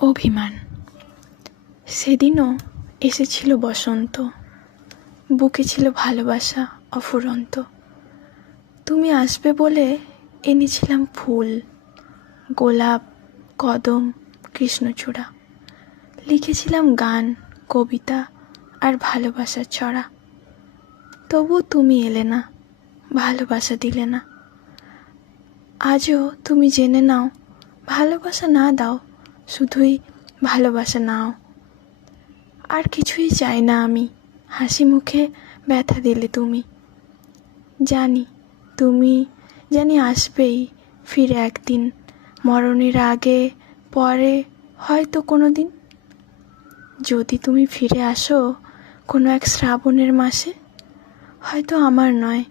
অভিমান। সেদিনও এসেছিল বসন্ত, বুকে ছিল ভালোবাসা অফুরন্ত। তুমি আসবে বলে এনেছিলাম ফুল, গোলাপ, কদম, কৃষ্ণচূড়া। লিখেছিলাম গান, কবিতা আর ভালোবাসার ছড়া। তবু তুমি এলে না, ভালোবাসা দিলে না। আজও তুমি জেনে নাও, ভালোবাসা না দাও, শুধুই ভালোবাসা নাও। আর কিছুই চাই না আমি, হাসি মুখে ব্যথা দিলে তুমি। জানি আসবেই ফিরে একদিন, মরণের আগে পরে হয়তো কোনো দিন। যদি তুমি ফিরে আসো কোনো এক শ্রাবণের মাসে, হয়তো আমার নয়,